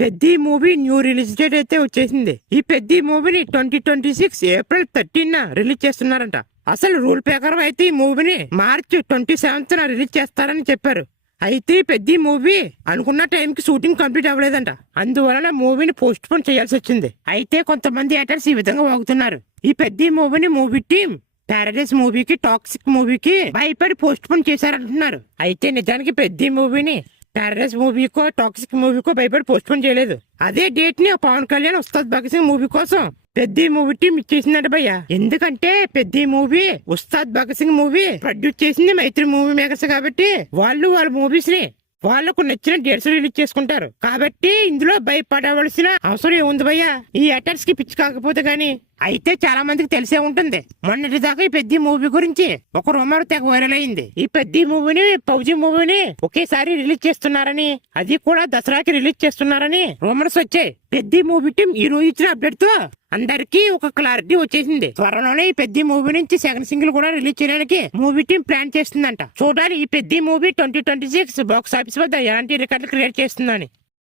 పెద్ద movie new release date అయితే వచ్చేసింది. ఈ పెద్ద మూవీని 2026 ఏప్రిల్ 13 రిలీజ్ చేస్తున్నారంట. అసలు రూల్ ప్రకారం అయితే ఈ మూవీని మార్చి 27 రిలీజ్ చేస్తారని చెప్పారు. అయితే పెద్ద మూవీ అనుకున్న టైంకి షూటింగ్ కంప్లీట్ అవ్వలేదంట. అందువలన మూవీని పోస్ట్ పోన్ చేయాల్సి వచ్చింది. అయితే కొంతమంది యాక్టర్స్ ఈ విధంగా వాగుతున్నారు. ఈ పెద్ద మూవీని మూవీ టీం ప్యారడైస్ మూవీకి, టాక్సిక్ మూవీకి భయపడి పోస్ట్ పోన్ చేశారంటున్నారు. అయితే నిజానికి పెద్ద మూవీని ప్యారడైస్ మూవీకో, టాక్సిక్ మూవీకో భయపడి పోస్ట్ పోన్ చేయలేదు. అదే డేట్ ని పవన్ కళ్యాణ్ ఉస్తాద్ భగత్ సింగ్ మూవీ కోసం పెద్ద మూవీ టీం ఇచ్చేసిందంట భయ్య. ఎందుకంటే పెద్ద movie Ustaad Bhagat Singh movie produce చేసింది మైత్రి మూవీ మేకర్స్ కాబట్టి వాళ్ళ మూవీస్ ని వాళ్ళకు నచ్చిన డేట్స్ రిలీజ్ చేసుకుంటారు. కాబట్టి ఇందులో భయపడవలసిన అవసరం ఏముంది భయ్యా, ఈ యాక్టర్స్ కి పిచ్చి కాకపోతే గానీ. అయితే చాలా మందికి తెలిసే ఉంటుంది, మొన్నటి దాకా ఈ పెద్ద మూవీ గురించి ఒక రూమర్ తెగ వైరల్ అయింది. ఈ పెద్ద మూవీని, ఫౌజీ మూవీని ఒకేసారి రిలీజ్ చేస్తున్నారని, అది కూడా దసరాకి రిలీజ్ చేస్తున్నారని రూమర్స్ వచ్చాయి. పెద్ద మూవీ టీం ఈ రోజు ఇచ్చిన అప్డేట్ తో అందరికి ఒక క్లారిటీ వచ్చేసింది. త్వరలోనే ఈ పెద్ద మూవీ నుంచి సెకండ్ సింగిల్ కూడా రిలీజ్ చేయడానికి మూవీ టీం ప్లాన్ చేస్తుందంట. చూడాలి ఈ పెద్ద మూవీ 2026 బాక్స్ ఆఫీస్ వద్ద ఎలాంటి రికార్డులు క్రియేట్ చేస్తుందని.